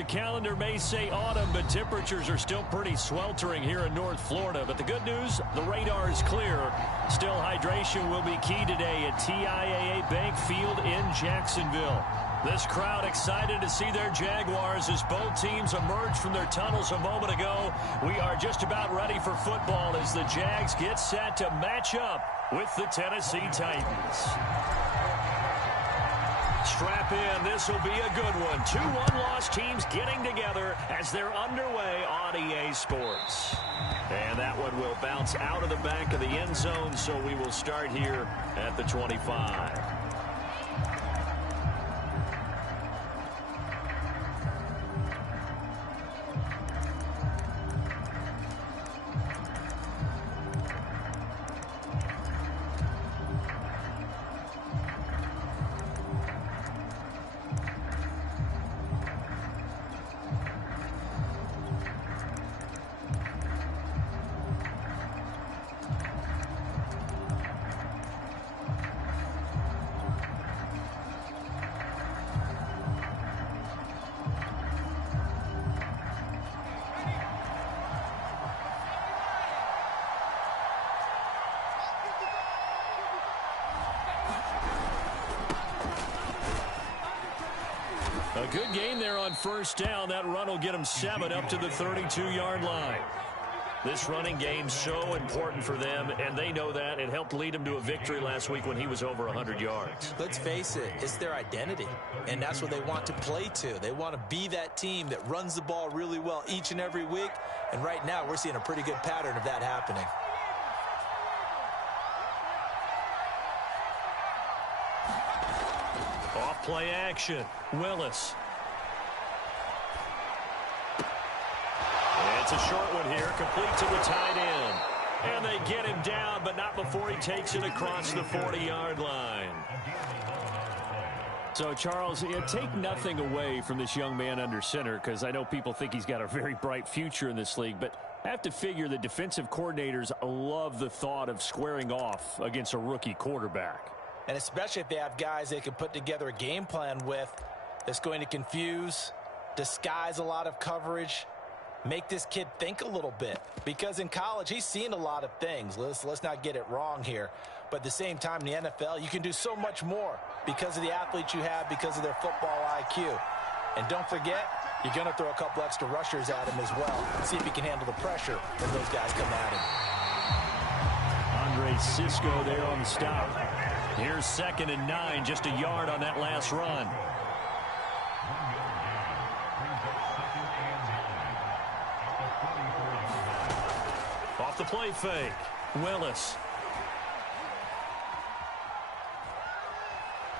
the calendar may say autumn, but temperatures are still pretty sweltering here in North Florida. But the good news, the radar is clear. Still, hydration will be key today at TIAA Bank Field in Jacksonville. This crowd excited to see their Jaguars as both teams emerge from their tunnels a moment ago. We are just about ready for football as the Jags get set to match up with the Tennessee Titans. Strap in. This will be a good one. Two one-loss teams getting together as they're underway on EA Sports. And that one will bounce out of the back of the end zone, so we will start here at the 25. A good game there on first down. That run will get them 7 up to the 32-yard line. This running game's so important for them, and they know that. It helped lead them to a victory last week when he was over 100 yards. Let's face it, it's their identity, and that's what they want to play to. They want to be that team that runs the ball really well each and every week, and right now we're seeing a pretty good pattern of that happening. Off play action. Willis. It's a short one here, complete to the tight end. And they get him down, but not before he takes it across the 40-yard line. So, Charles, take nothing away from this young man under center, because I know people think he's got a very bright future in this league, but I have to figure the defensive coordinators love the thought of squaring off against a rookie quarterback. And especially if they have guys they can put together a game plan with that's going to confuse, disguise a lot of coverage, make this kid think a little bit. Because in college, he's seen a lot of things. Let's not get it wrong here. But at the same time, in the NFL, you can do so much more because of the athletes you have, because of their football IQ. And don't forget, you're going to throw a couple extra rushers at him as well. See if he can handle the pressure when those guys come at him. Andre Cisco there on the stop. Here's 2nd and 9, just a yard on that last run. Off the play fake, Willis.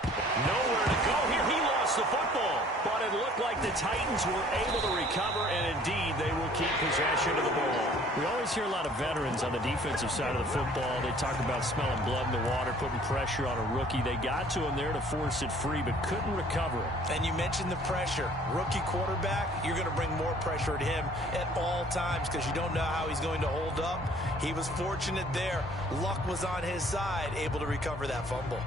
Nowhere to go here. He lost the football, but it looked like the Titans were able to recover, and indeed they will keep possession of the ball. We always hear a lot of veterans on the defensive side of the football. They talk about smelling blood in the water, putting pressure on a rookie. They got to him there to force it free, but couldn't recover it. And you mentioned the pressure. Rookie quarterback, you're going to bring more pressure at him at all times because you don't know how he's going to hold up. He was fortunate there. Luck was on his side, able to recover that fumble.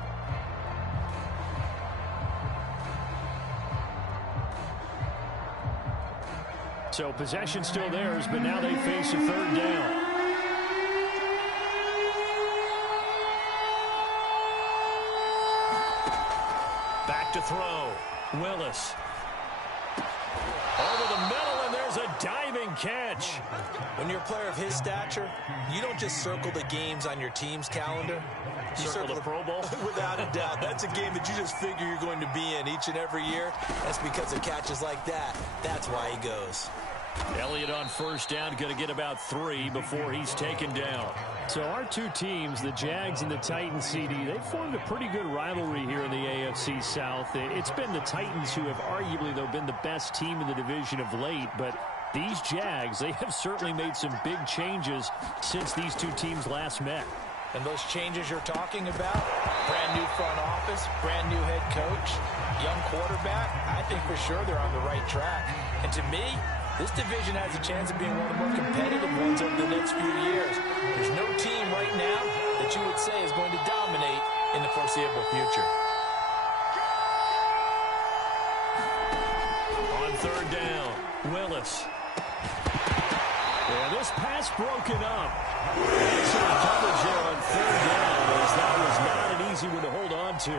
So possession still theirs, but now they face a 3rd down. Back to throw. Willis. Over the middle, and there's a diving catch. When you're a player of his stature, you don't just circle the games on your team's calendar. You circle the Pro Bowl? Without a doubt. That's a game that you just figure you're going to be in each and every year. That's because of catches like that. That's why he goes. Elliott on first down, going to get about 3 before he's taken down. So our two teams, the Jags and the Titans, CD, they've formed a pretty good rivalry here in the AFC South. It's been the Titans who have arguably, though, been the best team in the division of late, but these Jags, they have certainly made some big changes since these two teams last met. And those changes you're talking about, brand new front office, brand new head coach, young quarterback, I think for sure they're on the right track. And to me, this division has a chance of being one of the more competitive ones over the next few years. There's no team right now that you would say is going to dominate in the foreseeable future. On 3rd down, Willis. And this pass broken up. Excellent coverage here on third down, as that was not an easy one to hold on to.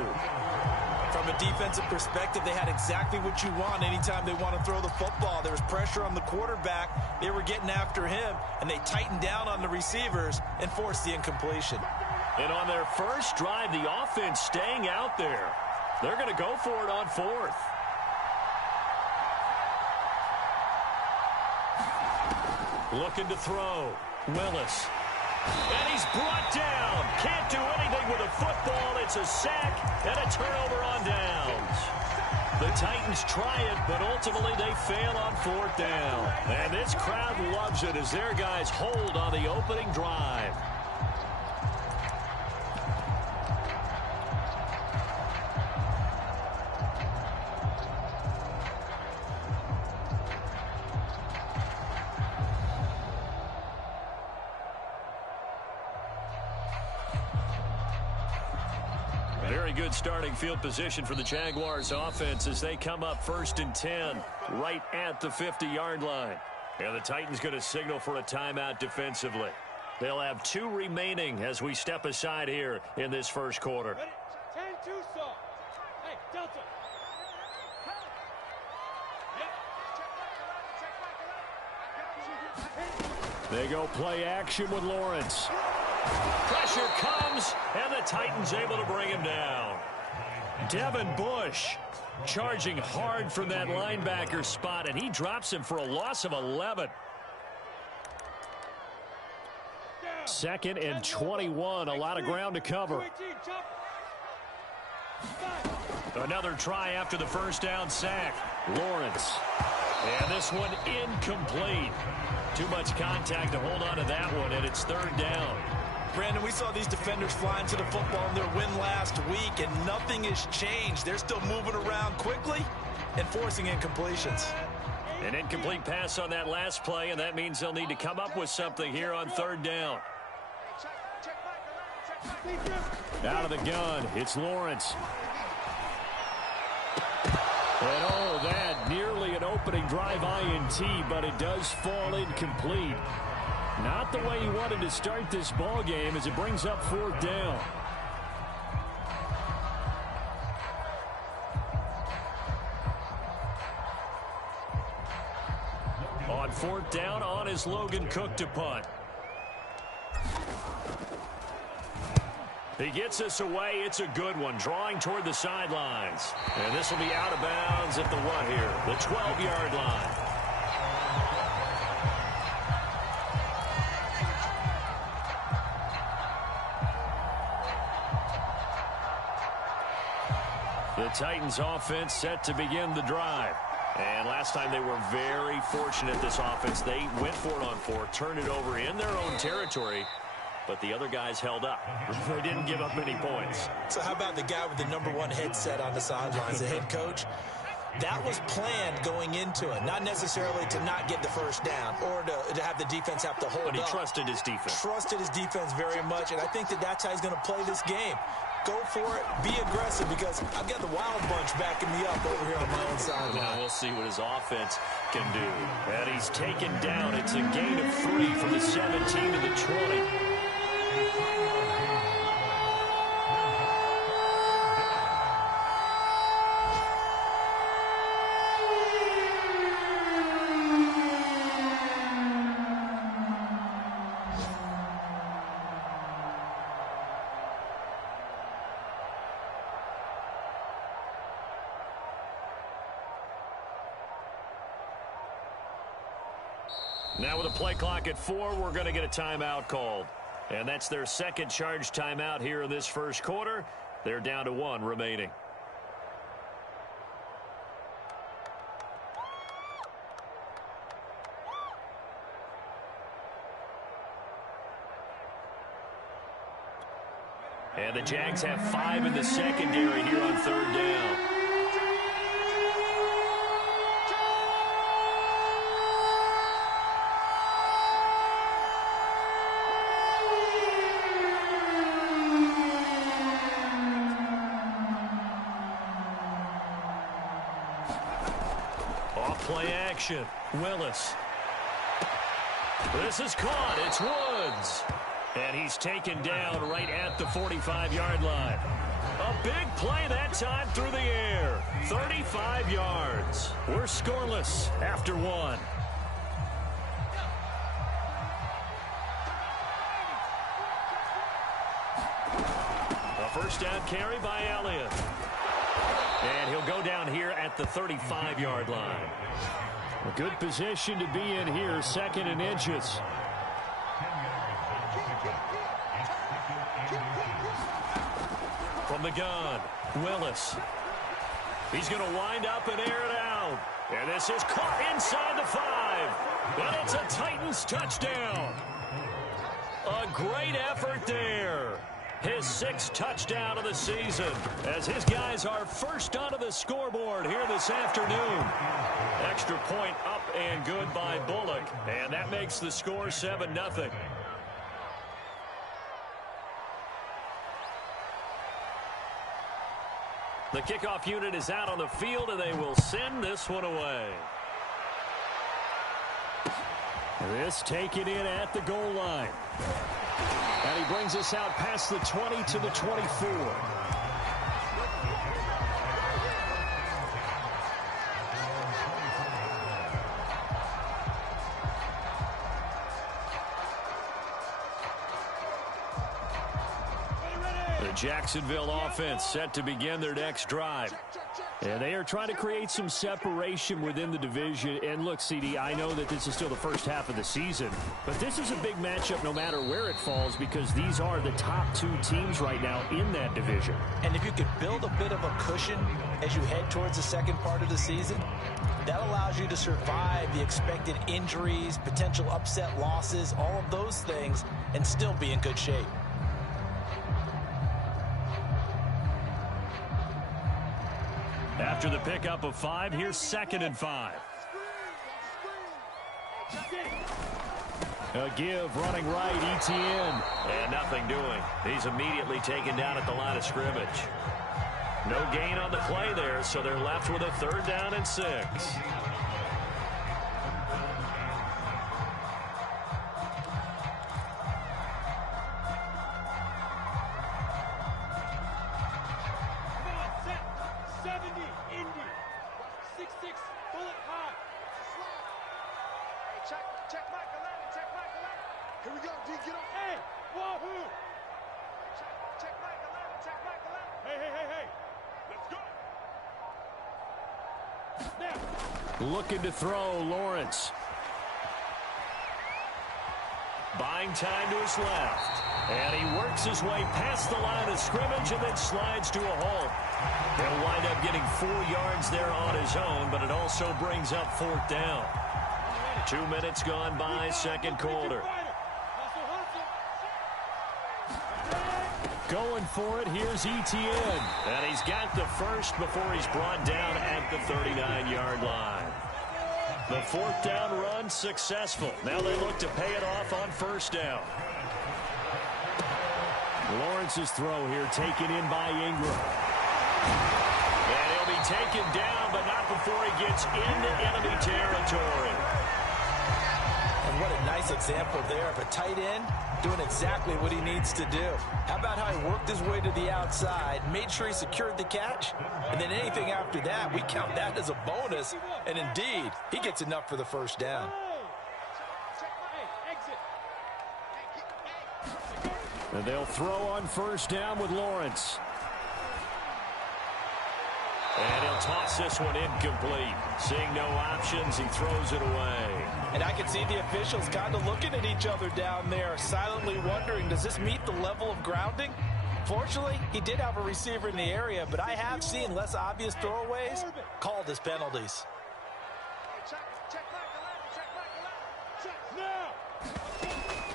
From a defensive perspective, they had exactly what you want anytime they want to throw the football. There was pressure on the quarterback. They were getting after him, and they tightened down on the receivers and forced the incompletion. And on their first drive, the offense staying out there. They're going to go for it on fourth. Looking to throw. Willis. And he's brought down. Can't do anything with a football. It's a sack and a turnover on downs. The Titans try it, but ultimately they fail on fourth down. And this crowd loves it as their guys hold on the opening drive. Very good starting field position for the Jaguars offense as they come up 1st and 10 right at the 50-yard line. And the Titans going to signal for a timeout defensively. They'll have 2 remaining as we step aside here in this first quarter. 10-2 saw. Hey, Delta. They go play action with Lawrence. Pressure comes, and the Titans able to bring him down. Devin Bush charging hard from that linebacker spot, and he drops him for a loss of 11. 2nd and 21, a lot of ground to cover. Another try after the first down sack. Lawrence. And this one incomplete. Too much contact to hold on to that one, and it's 3rd down. Brandon, we saw these defenders flying to the football in their win last week, and nothing has changed. They're still moving around quickly and forcing incompletions. An incomplete pass on that last play, and that means they'll need to come up with something here on 3rd down. Out of the gun, it's Lawrence. And oh, that nearly an opening drive INT, but it does fall incomplete. Not the way he wanted to start this ball game as it brings up 4th down. On 4th down, on is Logan Cook to punt. He gets us away. It's a good one, drawing toward the sidelines. And this will be out of bounds at the what here? The 12-yard line. The Titans offense set to begin the drive. And last time they were very fortunate, this offense. They went for it on 4th, turned it over in their own territory, but the other guys held up. They didn't give up many points. So how about the guy with the #1 headset on the sidelines, the head coach? That was planned going into it, not necessarily to not get the first down or to have the defense have to hold up. But he trusted his defense. Trusted his defense very much, and I think that's how he's going to play this game. Go for it, be aggressive, because I've got the wild bunch backing me up over here on my own sideline. Now we'll see what his offense can do. And he's taken down. It's a gain of 3 from the 17 to the 20. Now with a play clock at 4, we're going to get a timeout called. And that's their second charge timeout here in this first quarter. They're down to 1 remaining. And the Jags have 5 in the secondary here on 3rd down. Play action. Willis. This is caught. It's Woods. And he's taken down right at the 45-yard line. A big play that time through the air. 35 yards. We're scoreless after one. A first down carry by Elliott. And he'll go down here at the 35-yard line. A good position to be in here, second and inches. From the gun, Willis. He's going to wind up and air it out. And this is caught inside the 5. And it's a Titans touchdown. A great effort there. His 6th touchdown of the season as his guys are first onto the scoreboard here this afternoon. Extra point up and good by Bullock. And that makes the score 7-0. The kickoff unit is out on the field, and they will send this one away. This taken in at the goal line. And he brings us out past the 20 to the 24. The Jacksonville offense set to begin their next drive. And they are trying to create some separation within the division. And look, CD, I know that this is still the first half of the season, but this is a big matchup no matter where it falls because these are the top 2 teams right now in that division. And if you could build a bit of a cushion as you head towards the second part of the season, that allows you to survive the expected injuries, potential upset losses, all of those things, and still be in good shape. After the pickup of 5, here's 2nd and 5. A give running right, Etienne. And nothing doing. He's immediately taken down at the line of scrimmage. No gain on the play there, so they're left with a 3rd down and 6. Looking to throw, Lawrence. Buying time to his left. And he works his way past the line of scrimmage and then slides to a halt. He'll wind up getting 4 yards there on his own, but it also brings up 4th down. 2 minutes gone by, second quarter. Going for it, here's Etienne. And he's got the first before he's brought down at the 39-yard line. The 4th down run successful. Now they look to pay it off on 1st down. Lawrence's throw here taken in by Ingram. And he'll be taken down, but not before he gets into enemy territory. And what a nice example there of a tight end doing exactly what he needs to do. How about how he worked his way to the outside, made sure he secured the catch, and then anything after that, we count that as a bonus, and indeed, he gets enough for the 1st down. And they'll throw on 1st down with Lawrence. And he'll toss this one incomplete. Seeing no options, he throws it away. And I can see the officials kind of looking at each other down there, silently wondering, does this meet the level of grounding? Fortunately, he did have a receiver in the area, but I have seen less obvious throwaways called as penalties.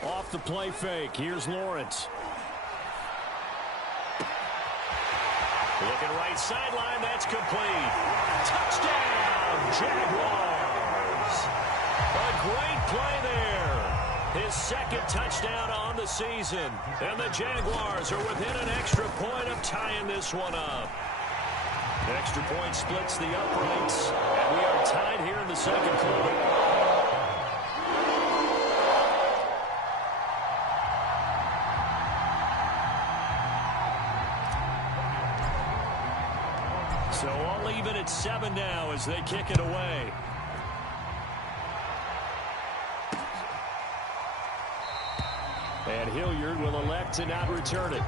Off the play fake, here's Lawrence. Looking right sideline, that's complete. Touchdown, Jaguars. A great play there. His 2nd touchdown on the season. And the Jaguars are within an extra point of tying this one up. Extra point splits the uprights, and we are tied here in the second quarter. So all even at 7 now as they kick it away. And Hilliard will elect to not return it.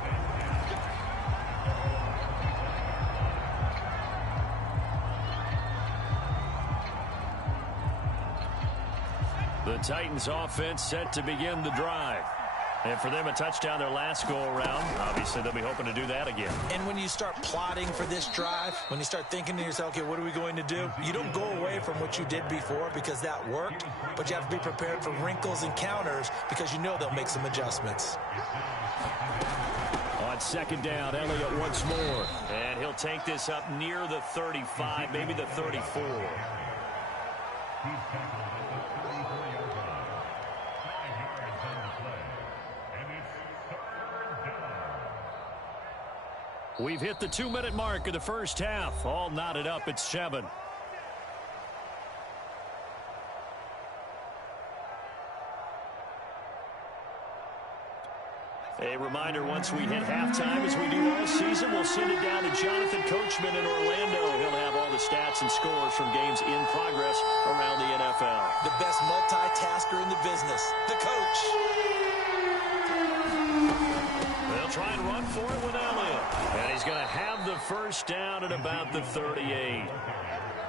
The Titans offense set to begin the drive. And for them, a touchdown their last go-around. Obviously, they'll be hoping to do that again. And when you start plotting for this drive, when you start thinking to yourself, okay, what are we going to do? You don't go away from what you did before because that worked, but you have to be prepared for wrinkles and counters because you know they'll make some adjustments. On second down, Elliott once more. And he'll take this up near the 35, maybe the 34. We've hit the 2-minute mark of the first half. All knotted up at 7. A reminder, once we hit halftime, as we do all season, we'll send it down to Jonathan Coachman in Orlando. He'll have all the stats and scores from games in progress around the NFL. The best multitasker in the business, the coach. They'll try and run for it with Elliott. And he's going to have the first down at about the 38.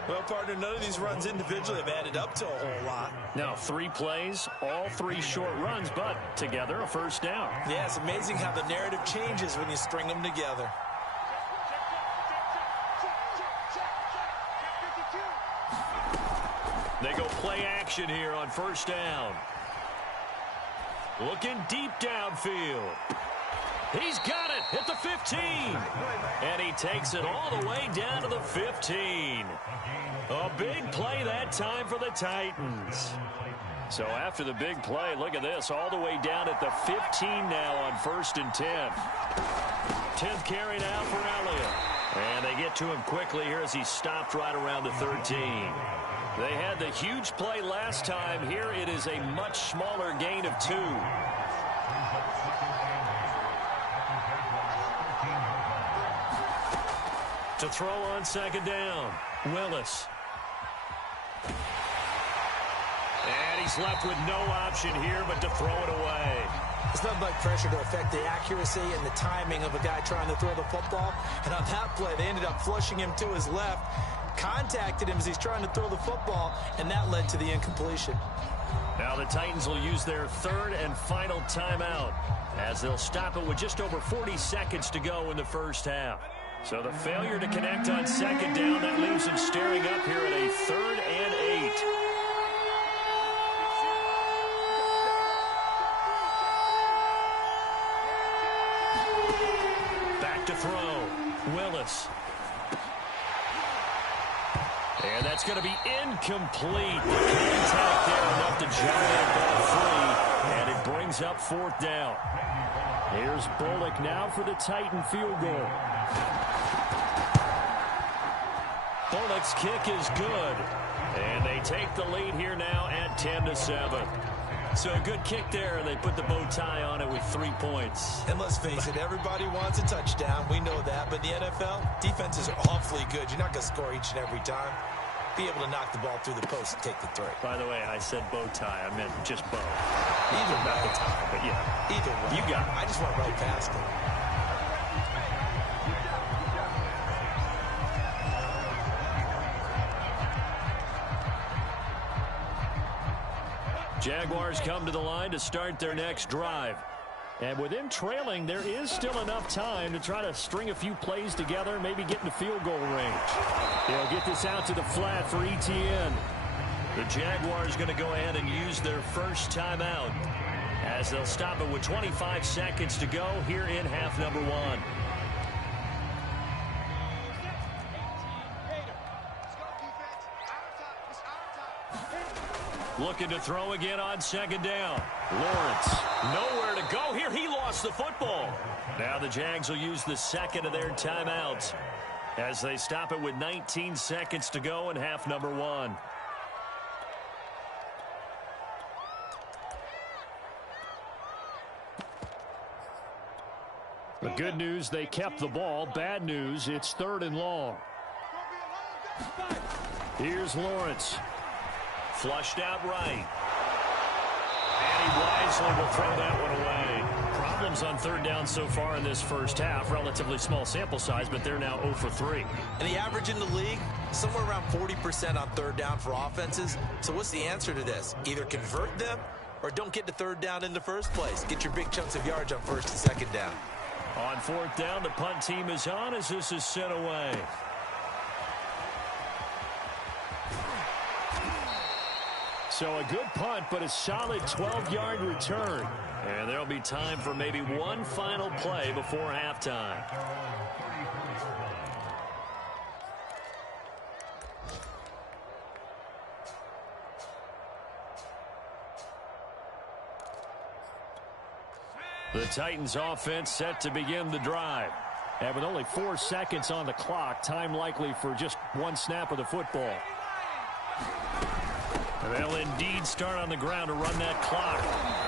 Well, partner, none of these runs individually have added up to a whole lot. Now, 3 plays, all 3 short runs, but together a first down. Yeah, it's amazing how the narrative changes when you string them together. They go play action here on first down. Looking deep downfield. He's got it at the 15. And he takes it all the way down to the 15. A big play that time for the Titans. So after the big play, look at this, all the way down at the 15 now on 1st and 10. 10th carry now for Elliott. And they get to him quickly here as he stopped right around the 13. They had the huge play last time. Here it is a much smaller gain of 2. To throw on second down, Willis. And he's left with no option here but to throw it away. It's not like pressure to affect the accuracy and the timing of a guy trying to throw the football. And on that play, they ended up flushing him to his left, contacted him as he's trying to throw the football, and that led to the incompletion. Now the Titans will use their 3rd and final timeout as they'll stop it with just over 40 seconds to go in the first half. So the failure to connect on second down, that leaves them staring up here at a 3rd and 8. Back to throw. Willis. And that's going to be incomplete. The contact there enough to jog that ball free. And it brings up 4th down. Here's Bullock now for the Titan field goal. Bullock's kick is good. And they take the lead here now at 10-7. So a good kick there, and they put the bow tie on it with 3 points. And let's face it, everybody wants a touchdown. We know that. But in the NFL, defenses are awfully good. You're not going to score each and every time. Be able to knock the ball through the post and take the 3. By the way, I said bow tie. I meant just bow. Either way. Not the tie, but yeah. Either way. You got it. I just went right past it. Jaguars come to the line to start their next drive. And with them trailing, there is still enough time to try to string a few plays together, maybe get into field goal range. They'll get this out to the flat for ETN. The Jaguars going to go ahead and use their first timeout as they'll stop it with 25 seconds to go here in half number 1. Looking to throw again on second down. Lawrence, nowhere to go here. He lost the football. Now the Jags will use the second of their timeouts. as they stop it with 19 seconds to go in half number one. The good news, they kept the ball. Bad news, it's 3rd and long. Here's Lawrence. Flushed out right. And he wisely will throw that one away. Problems on 3rd down so far in this first half. Relatively small sample size, but they're now 0 for 3. And the average in the league, somewhere around 40% on 3rd down for offenses. So what's the answer to this? Either convert them or don't get to 3rd down in the first place. Get your big chunks of yards on 1st and 2nd down. On 4th down, the punt team is on as this is sent away. So a good punt, but a solid 12-yard return. And there'll be time for maybe one final play before halftime. The Titans offense set to begin the drive. And with only 4 seconds on the clock, time likely for just one snap of the football. They'll indeed start on the ground to run that clock.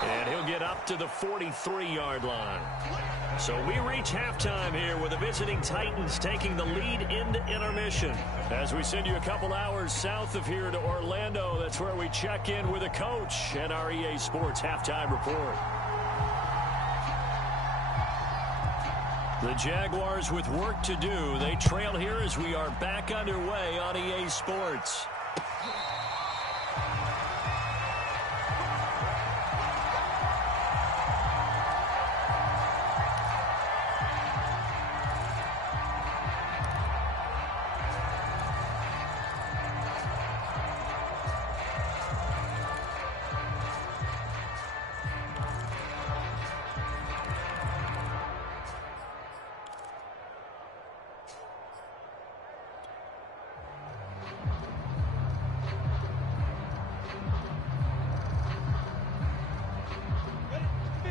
And he'll get up to the 43-yard line. So we reach halftime here with the visiting Titans taking the lead into intermission. As we send you a couple hours south of here to Orlando, that's where we check in with a coach at our EA Sports Halftime Report. The Jaguars with work to do. They trail here as we are back underway on EA Sports.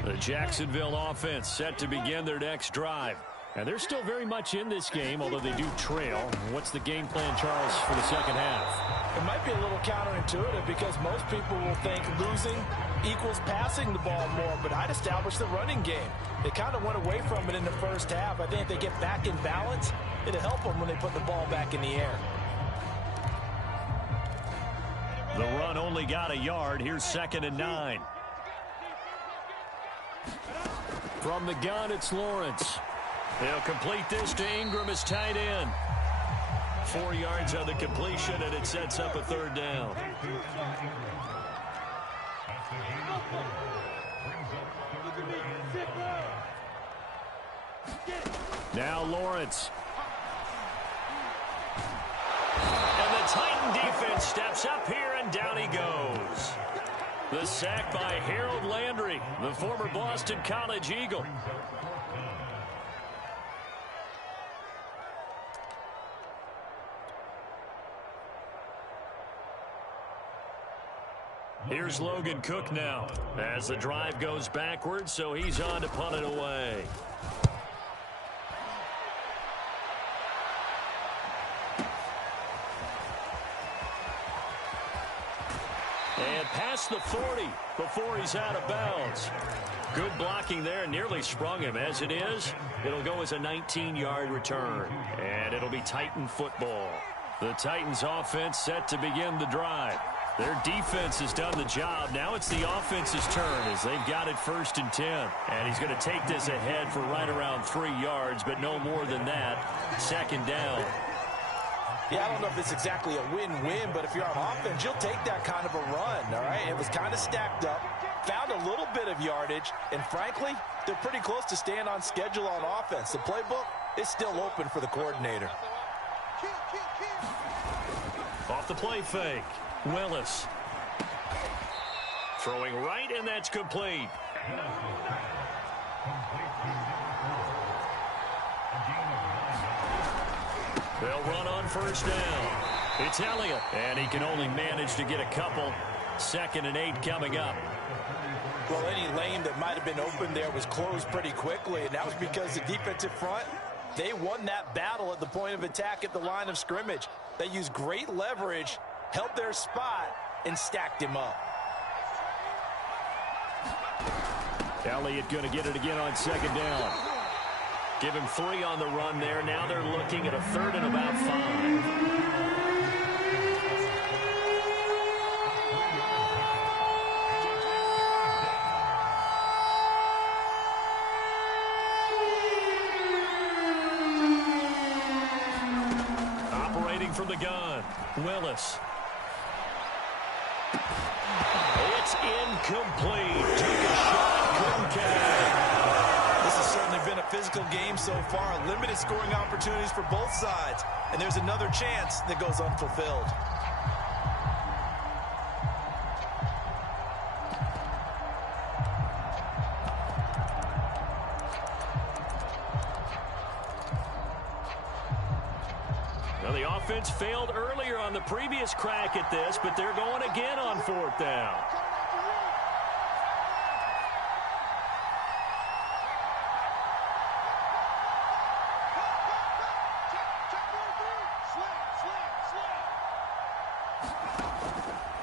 The Jacksonville offense set to begin their next drive. And they're still very much in this game, although they do trail. What's the game plan, Charles, for the second half? It might be a little counterintuitive because most people will think losing equals passing the ball more, but I'd establish the running game. They kind of went away from it in the first half. I think if they get back in balance, it'll help them when they put the ball back in the air. The run only got a yard. Here's 2nd and 9. From the gun, it's Lawrence. They'll complete this to Ingram as tight end. 4 yards on the completion, and it sets up a 3rd down. Now Lawrence. And the Titan defense steps up here, and down he goes. The sack by Harold Landry, the former Boston College Eagle. Here's Logan Cook now as the drive goes backwards, so he's on to punt it away. And past the 40 before he's out of bounds. Good blocking there, nearly sprung him. As it is, it'll go as a 19-yard return. And it'll be Titan football. The Titans offense set to begin the drive. Their defense has done the job. Now it's the offense's turn as they've got it 1st and 10. And he's going to take this ahead for right around 3 yards, but no more than that. 2nd down. Yeah, I don't know if it's exactly a win-win, but if you're on offense, you'll take that kind of a run, all right? It was kind of stacked up, found a little bit of yardage, and frankly, they're pretty close to staying on schedule on offense. The playbook is still open for the coordinator. Off the play fake, Willis. Throwing right, and that's complete. They'll run on 1st down. It's Elliott, and he can only manage to get a couple. 2nd and 8 coming up. Well, any lane that might have been open there was closed pretty quickly, and that was because the defensive front They won that battle at the point of attack at the line of scrimmage. They used great leverage, held their spot, and stacked him up. Elliott going to get it again on second down. Give him 3 on the run there. Now they're looking at a 3rd and about 5. From the gun, Willis. It's incomplete. Took a shot, couldn't catch. This has certainly been a physical game so far. Limited scoring opportunities for both sides. And there's another chance that goes unfulfilled. The offense failed earlier on the previous crack at this, but they're going again on 4th down.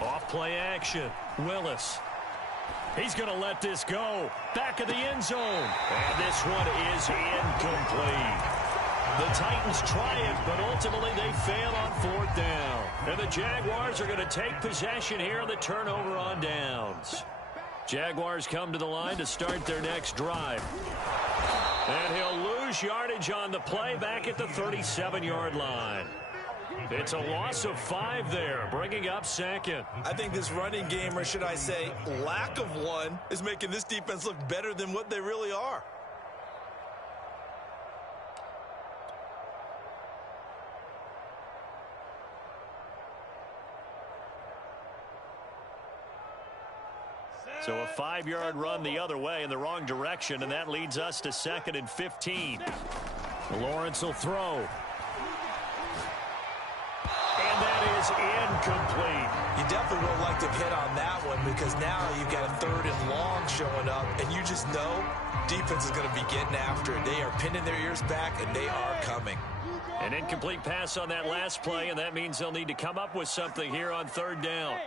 Off play action. Willis. He's going to let this go. Back of the end zone. And this one is incomplete. The Titans try it, but ultimately they fail on 4th down. And the Jaguars are going to take possession here on the turnover on downs. Jaguars come to the line to start their next drive. And he'll lose yardage on the play back at the 37-yard line. It's a loss of 5 there, bringing up 2nd. I think this running game, or should I say lack of one, is making this defense look better than what they really are. So a 5-yard run the other way in the wrong direction, and that leads us to 2nd and 15. Lawrence will throw. And that is incomplete. You definitely would like to hit on that one because now you've got a 3rd and long showing up, and you just know defense is going to be getting after it. They are pinning their ears back, and they are coming. An incomplete pass on that last play, and that means they'll need to come up with something here on 3rd down.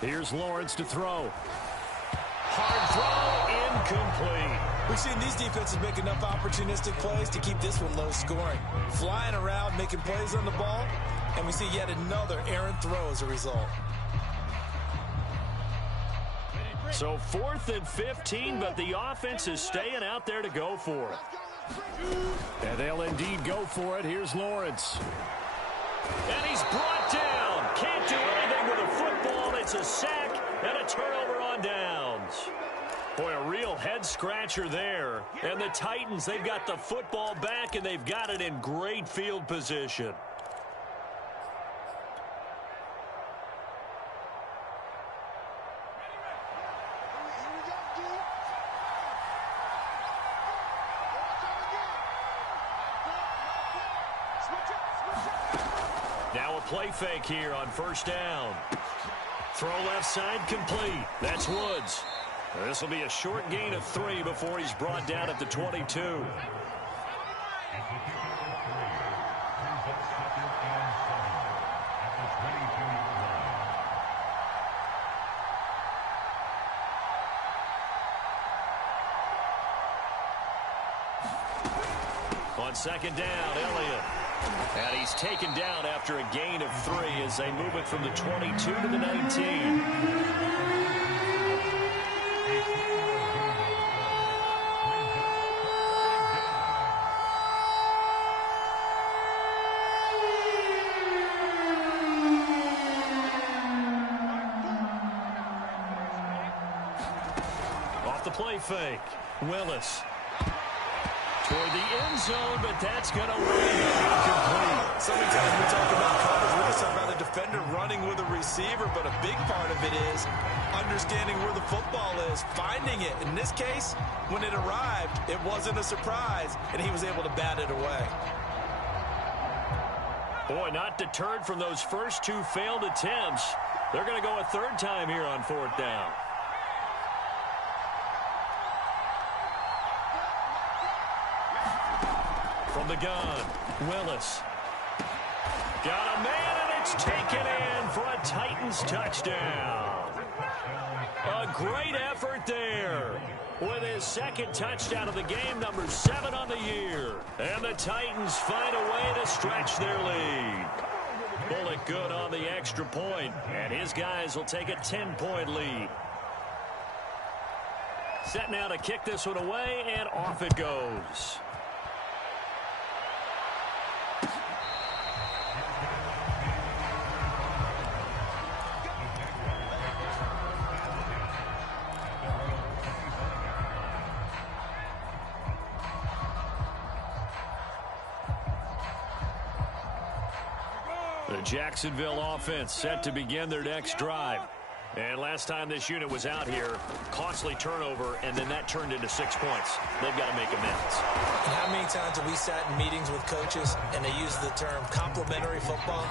Here's Lawrence to throw. Hard throw, incomplete. We've seen these defenses make enough opportunistic plays to keep this one low scoring. Flying around, making plays on the ball, and we see yet another errant throw as a result. So 4th and 15, but the offense is staying out there to go for it. And they'll indeed go for it. Here's Lawrence. And he's brought down. Can't do anything with a football. It's a sack and a turnover on downs. Boy, a real head-scratcher there. And the Titans, they've got the football back, and they've got it in great field position. Now a play fake here on 1st down. Throw left side complete. That's Woods. This will be a short gain of 3 before he's brought down at the 22. On 2nd down, Elliott. And he's taken down after a gain of 3 as they move it from the 22 to the 19. Off the play fake, Willis. Toward the end zone, but that's going to remain incomplete. So many times we talk about coverage. We're just talking about a defender running with a receiver, but a big part of it is understanding where the football is, finding it. In this case, when it arrived, it wasn't a surprise, and he was able to bat it away. Boy, not deterred from those first 2 failed attempts. They're going to go a third time here on fourth down. From the gun, Willis. Got a man, and it's taken in for a Titans touchdown. A great effort there. With his second touchdown of the game, number 7 on the year. And the Titans find a way to stretch their lead. Bullet good on the extra point, and his guys will take a 10-point lead. Set now to kick this one away, and off it goes. The Jacksonville offense set to begin their next drive. And last time this unit was out here, costly turnover, and then that turned into 6 points. They've got to make amends. And how many times have we sat in meetings with coaches and they use the term complementary football?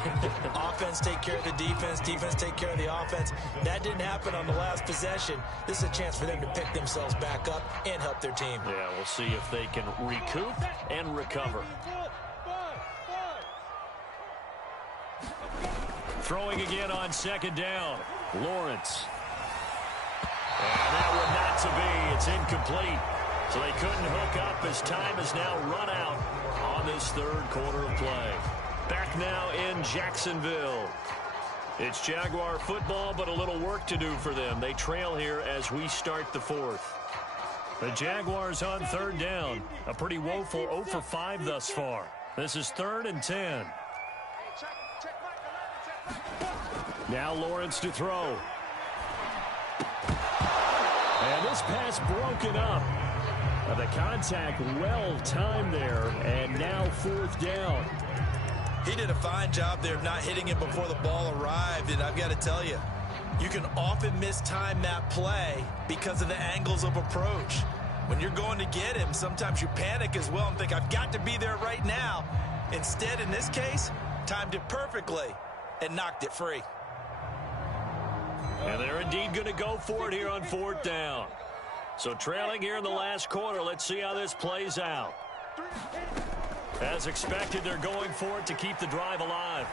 Offense take care of the defense, defense take care of the offense. That didn't happen on the last possession. This is a chance for them to pick themselves back up and help their team. Yeah, we'll see if they can recoup and recover. Throwing again on second down. Lawrence. And that one not to be. It's incomplete. So they couldn't hook up as time has now run out on this third quarter of play. Back now in Jacksonville. It's Jaguar football, but a little work to do for them. They trail here as we start the fourth. The Jaguars on third down. A pretty woeful 0 for 5 thus far. This is 3rd and 10. Now Lawrence to throw. And this pass broken up. The contact well timed there, and now 4th down. He did a fine job there of not hitting him before the ball arrived, and I've got to tell you, you can often mistime that play because of the angles of approach. When you're going to get him, sometimes you panic as well and think, I've got to be there right now. Instead, in this case, timed it perfectly and knocked it free. And they're indeed going to go for it here on 4th down. So trailing here in the last quarter, let's see how this plays out. As expected, they're going for it to keep the drive alive.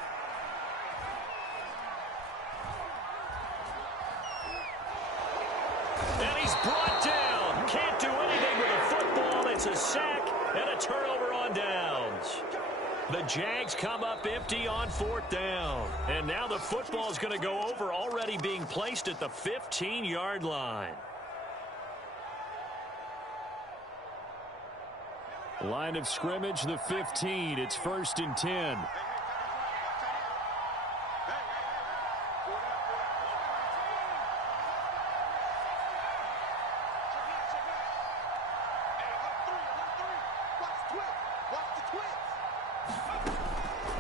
And he's brought down. Can't do anything with a football. It's a sack and a turnover on downs. The Jags come up empty on 4th down. And now the football is going to go over, already being placed at the 15-yard line. Line of scrimmage, the 15. It's 1st and 10.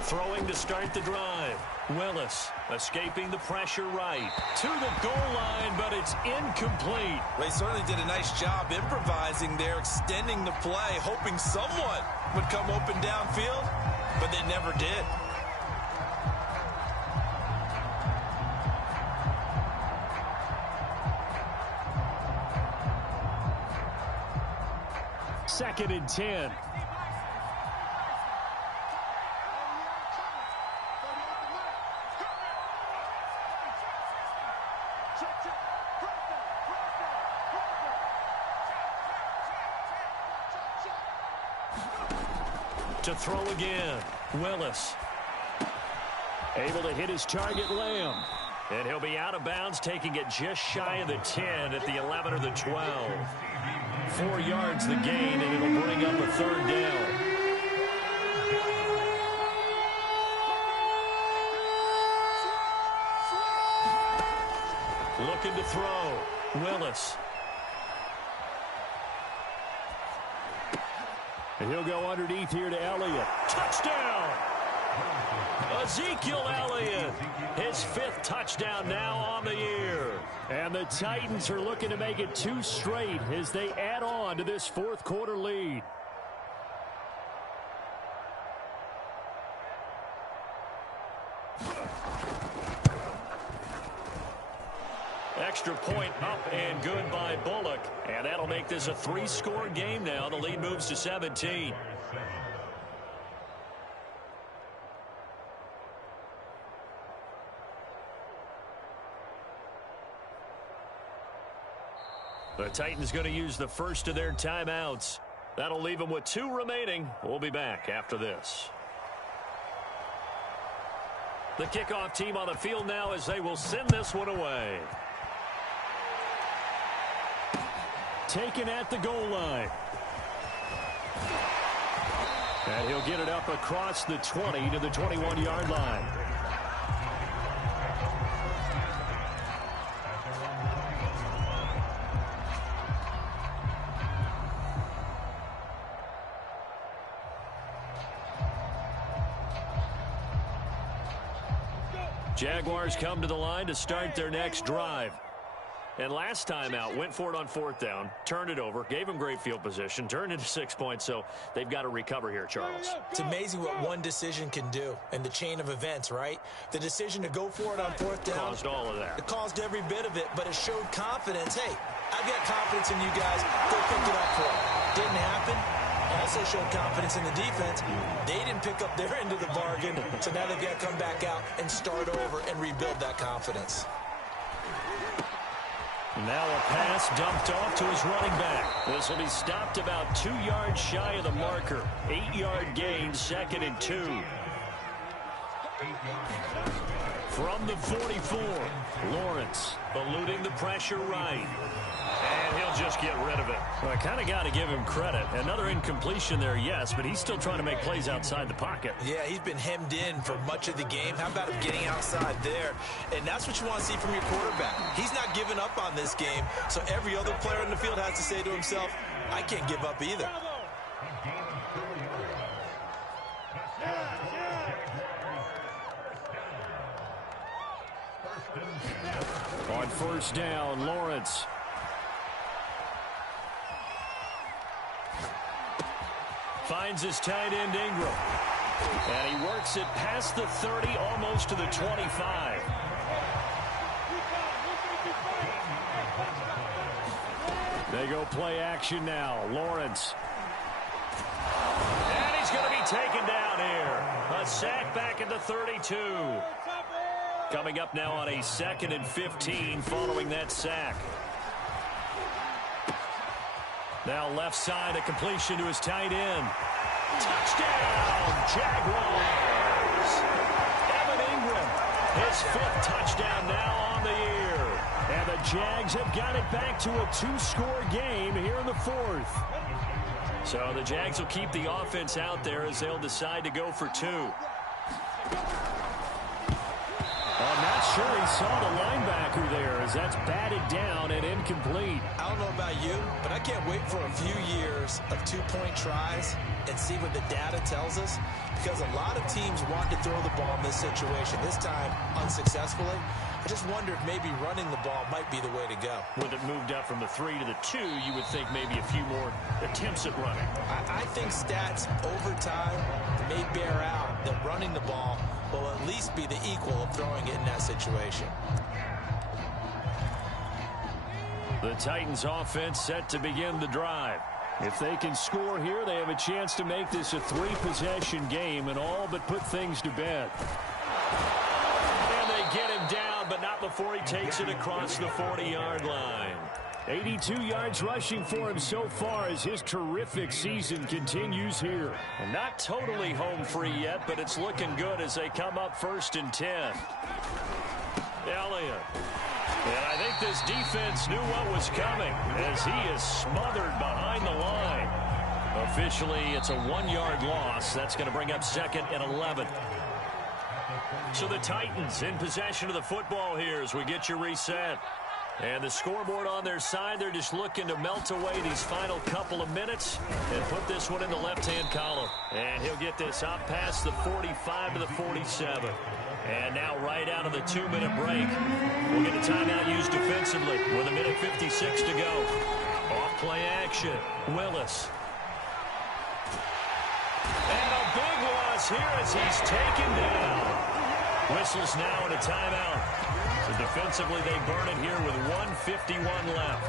Throwing to start the drive. Willis escaping the pressure right. To the goal line, but it's incomplete. They certainly did a nice job improvising there, extending the play, hoping someone would come open downfield, but they never did. Second and 10. To throw again. Willis. Able to hit his target, Lamb. And he'll be out of bounds, taking it just shy of the 10 at the 11 or the 12. 4 yards the gain, and it'll bring up a 3rd down. Looking to throw. Willis. And he'll go underneath here to Elliott. Touchdown! Ezekiel Elliott, his 5th touchdown now on the year. And the Titans are looking to make it 2 straight as they add on to this 4th quarter lead. Extra point up and good by Bullock. And that'll make this a 3-score game now. The lead moves to 17. The Titans going to use the first of their timeouts. That'll leave them with 2 remaining. We'll be back after this. The kickoff team on the field now as they will send this one away. Taken at the goal line. And he'll get it up across the 20 to the 21-yard line. Jaguars come to the line to start their next drive. And last time out, went for it on 4th down, turned it over, gave them great field position, turned into 6 points, so they've got to recover here, Charles. It's amazing what one decision can do in the chain of events, right? The decision to go for it on 4th down. Caused all of that. It caused every bit of it, but it showed confidence. Hey, I've got confidence in you guys. Go pick it up for it. Didn't happen. Also showed confidence in the defense. They didn't pick up their end of the bargain, so now they've got to come back out and start over and rebuild that confidence. Now a pass dumped off to his running back. This will be stopped about 2 yards shy of the marker. 8-yard gain, 2nd and 2. From the 44, Lawrence eluding the pressure right. And he'll just get rid of it. Well, I kind of got to give him credit. Another incompletion there, yes, but he's still trying to make plays outside the pocket. Yeah, he's been hemmed in for much of the game. How about him getting outside there? And that's what you want to see from your quarterback. He's not giving up on this game, so every other player in the field has to say to himself, I can't give up either. On 1st down, Lawrence. Finds his tight end, Ingram. And he works it past the 30, almost to the 25. They go play action now. Lawrence. And he's going to be taken down here. A sack back at the 32. Coming up now on a 2nd and 15 following that sack. Now left side, a completion to his tight end. Touchdown, Jaguars! Evan Ingram, his 5th touchdown now on the year. And the Jags have got it back to a 2-score game here in the 4th. So the Jags will keep the offense out there as they'll decide to go for 2. I'm not sure he saw the linebacker there as that's batted down and incomplete. I don't know about you, but I can't wait for a few years of 2-point tries and see what the data tells us, because a lot of teams want to throw the ball in this situation, this time unsuccessfully. I just wonder if maybe running the ball might be the way to go. With it moved up from the 3 to the 2, you would think maybe a few more attempts at running. I think stats over time may bear out that running the ball will at least be the equal of throwing it in that situation. The Titans offense set to begin the drive. If they can score here, they have a chance to make this a 3-possession game and all but put things to bed. And they get him down, but not before he takes it across the 40-yard line. 82 yards rushing for him so far as his terrific season continues here. And not totally home free yet, but it's looking good as they come up 1st and 10. Elliott. And I think this defense knew what was coming as he is smothered behind the line. Officially, it's a 1-yard loss. That's going to bring up 2nd and 11. So the Titans in possession of the football here as we get you reset. And the scoreboard on their side, they're just looking to melt away these final couple of minutes and put this one in the left-hand column. And he'll get this up past the 45 to the 47. And now right out of the 2-minute break, we'll get a timeout used defensively with 1:56 to go. Off play action, Willis. And a big loss here as he's taken down. Whistles now in a timeout. So defensively, they burn it here with 1:51 left.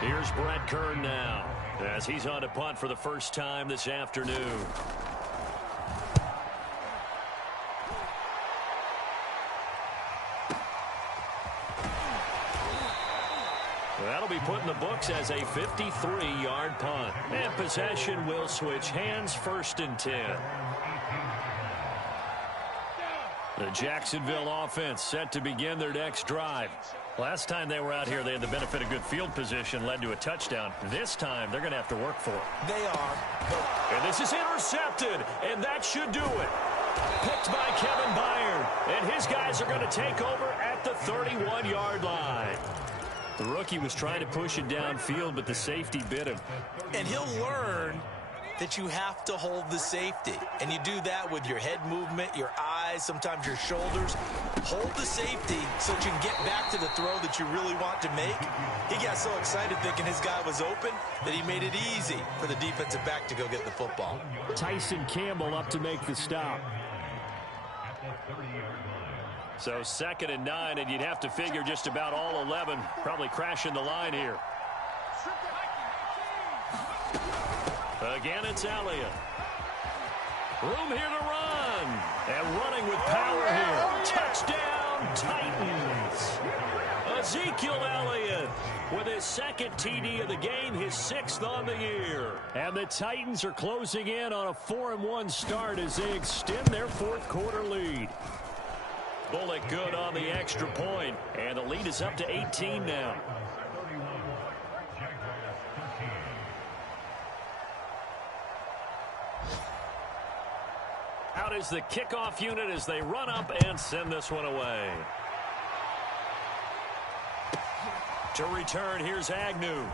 Here's Brett Kern now as he's on to punt for the first time this afternoon. That'll be put in the books as a 53-yard punt. And possession will switch hands, 1st and 10. The Jacksonville offense set to begin their next drive. Last time they were out here, they had the benefit of good field position, led to a touchdown. This time, they're going to have to work for it. They are. And this is intercepted, and that should do it. Picked by Kevin Byard, and his guys are going to take over at the 31-yard line. The rookie was trying to push it downfield, but the safety bit him. And he'll learn that you have to hold the safety. And you do that with your head movement, your eyes, sometimes your shoulders. Hold the safety so that you can get back to the throw that you really want to make. He got so excited thinking his guy was open that he made it easy for the defensive back to go get the football. Tyson Campbell up to make the stop. So 2nd and 9, and you'd have to figure just about all 11 probably crashing the line here. Again, it's Elliott. Room here to run. And running with power here. Touchdown, Titans. Ezekiel Elliott with his 2nd TD of the game, his 6th on the year. And the Titans are closing in on a 4-1 start as they extend their 4th quarter lead. Bullock good on the extra point, and the lead is up to 18 now. Out is the kickoff unit as they run up and send this one away. To return, here's Agnew.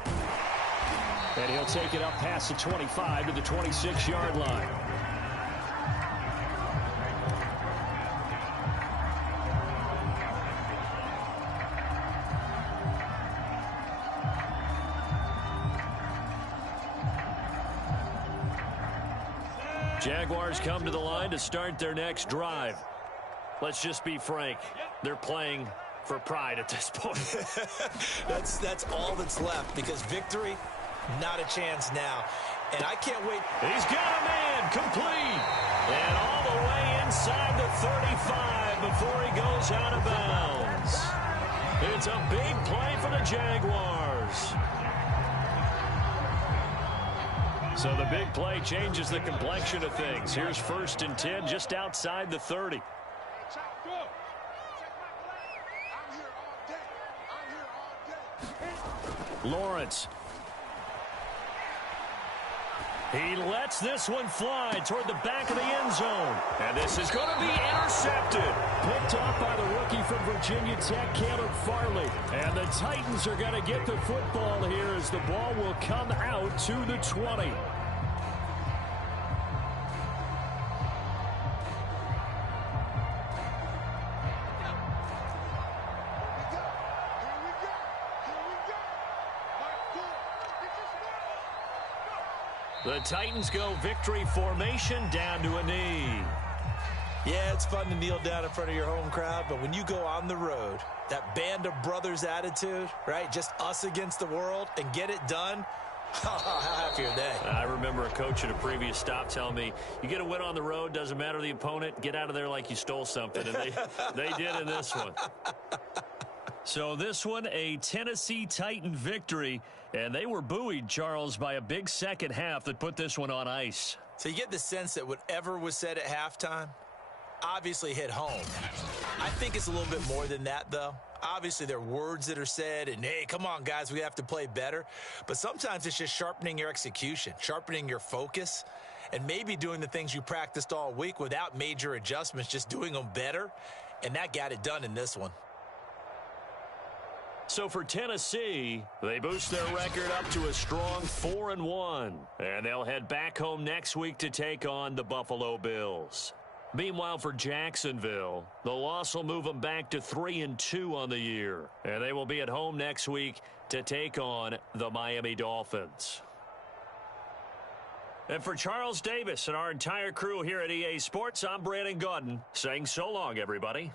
And he'll take it up past the 25 to the 26-yard line. Jaguars come to the line to start their next drive. Let's just be frank. They're playing for pride at this point. That's all that's left, because victory, not a chance now. And I can't wait. He's got a man complete. And all the way inside the 35 before he goes out of bounds. It's a big play for the Jaguars. So the big play changes the complexion of things. Here's 1st and 10 just outside the 30. Lawrence. He lets this one fly toward the back of the end zone. And this is going to be intercepted. Picked off by the rookie from Virginia Tech, Caleb Farley. And the Titans are going to get the football here as the ball will come out to the 20. The Titans go victory formation down to a knee. Yeah, it's fun to kneel down in front of your home crowd, but when you go on the road, that band of brothers attitude, right? Just us against the world and get it done. How happy are they? I remember a coach at a previous stop telling me, you get a win on the road, doesn't matter the opponent, get out of there like you stole something. And they did in this one. So this one, a Tennessee Titan victory, and they were buoyed, Charles, by a big second half that put this one on ice. So you get the sense that whatever was said at halftime obviously hit home. I think it's a little bit more than that, though. Obviously, there are words that are said, and, hey, come on, guys, we have to play better. But sometimes it's just sharpening your execution, sharpening your focus, and maybe doing the things you practiced all week without major adjustments, just doing them better. And that got it done in this one. So for Tennessee, they boost their record up to a strong 4-1. And they'll head back home next week to take on the Buffalo Bills. Meanwhile, for Jacksonville, the loss will move them back to 3-2 on the year. And they will be at home next week to take on the Miami Dolphins. And for Charles Davis and our entire crew here at EA Sports, I'm Brandon Gaudin saying so long, everybody.